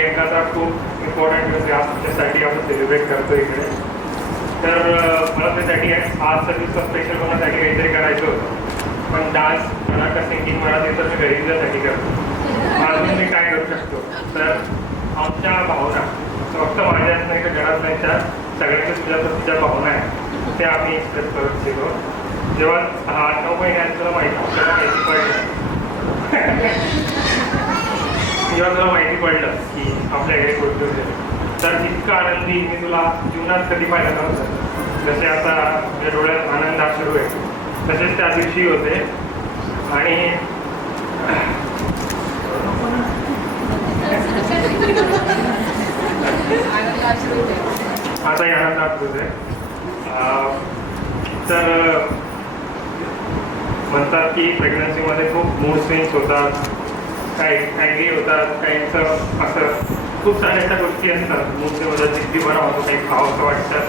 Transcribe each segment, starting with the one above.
प्रियंकाचा खूप इम्पॉर्टंट दिवस आहे आमच्यासाठी, आपण सेलिब्रेट करतो इकडे. तर मला त्यासाठी आज सर्विसचा स्पेशल कोणासाठी काहीतरी करायचं होतं, पण डान्स मला का सिंगिंग मला ते तर मी घरी तुझ्यासाठी करतो. अजून मी काय करू शकतो, तर आमच्या भावना फक्त माझ्याच नाही का घरात नाही, त्या सगळ्यांच्या तुझ्या भावना आहे त्या आम्ही एक्सप्रेस करू इच्छितो. जेव्हा 8-9 महिन्यात तुला माहिती पडलं जेव्हा तुला माहिती पडलं की आपल्याकडे गोष्टी होते, तर इतका आनंदी मी तुला जीवनात कधी पाहिलं नव्हतं. जसे आता माझ्या डोळ्यात आनंद सुरू आहे तसेच त्या दिवशी होते. आणि आता आनंद सुरू आहे. तर म्हणतात की प्रेग्नन्सीमध्ये खूप मूड स्विंग्स होतात, काही ॲग्री होतात, काहींचं असं खूप साऱ्या अशा गोष्टी असतात. मूडमध्ये जिद्दीपणा होतो, काही खावंसं वाटतं.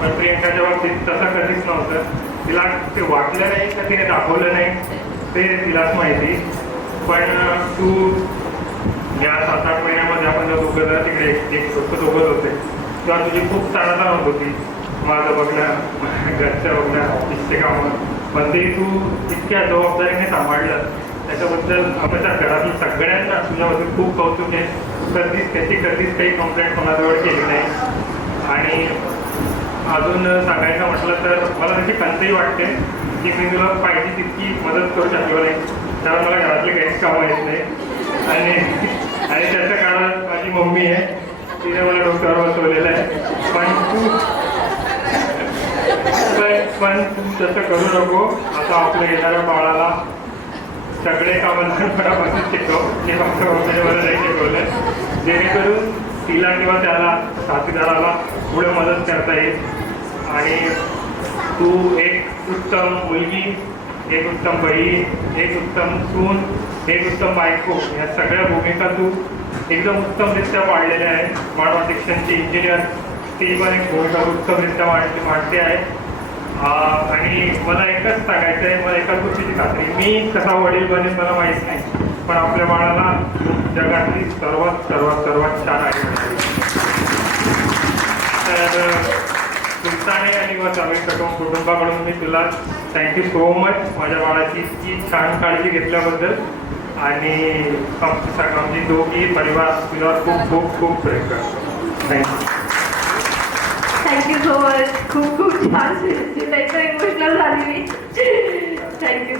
पण प्रियंकाच्या बाबतीत तसं कधीच नव्हतं. तिला ते वाटलं नाही का तिने दाखवलं नाही ते तिलाच माहिती. पण तू या 7-8 महिन्यामध्ये आपण जर दोघं जर तिकडे एक सोबत होते तेव्हा तुझी खूप ताणाताण होत होती. माझं बघणं, घरचं बघणं, ऑफिसचे कामं, पण ते तू इतक्या जबाबदारीने सांभाळलं त्याच्याबद्दल आमच्या घरातील सगळ्यांना तुझ्याबद्दल खूप कौतुक आहे. कधीच काही कंप्लेंट कोणाजवळ केली नाही. आणि अजून सांगायचं म्हटलं तर मला त्याची खंतही वाटते की मी तुला पाहिजे तितकी मदत करू शकलो नाही, कारण मला घरातले काहीच कामं येत नाही. आणि त्याच्या काळात माझी मम्मी आहे, तिने मला डोक्यावर बसवलेलं आहे. पण तू तसं करू नको. आता आपल्या येणाऱ्या बाळाला सगळे कामं लहानपणापासून शिकव, हे फक्त मम्मीने मला नाही शिकवलं, जेणेकरून तिला किंवा त्याला साथीदाराला पुढे मदत करता येईल. आणि तू एक उत्तम मुलगी, एक उत्तम बहीण, एक उत्तम सून, एक उत्तम बायको, या सगळ्या भूमिका तू एकदम उत्तमरित्या पाळलेल्या आहेत. मानव शिक्षणची इंजिनियर ती पण एक भूमिका उत्तमरित्या मांडते आहे. आणि मला एकच सांगायचं आहे, मला एकाच गोष्टीची खात्री, मी कसा वडील बनेल मला माहीत नाही, पण आपल्या बाळाला जगातली सर्वात छान आहे. तर तुमचाने आणि व सगळ्या कुटुंबाकडून मी तुला थँक्यू सो मच माझ्या बाळाची इतकी छान काळजी घेतल्याबद्दल. आणि आमची दोघी परिवार तुला खूप खूप खूप प्रेम करतो. थँक्यू. Thank you so much. खूप छान इमोशनल झाली मी. थँक्यू.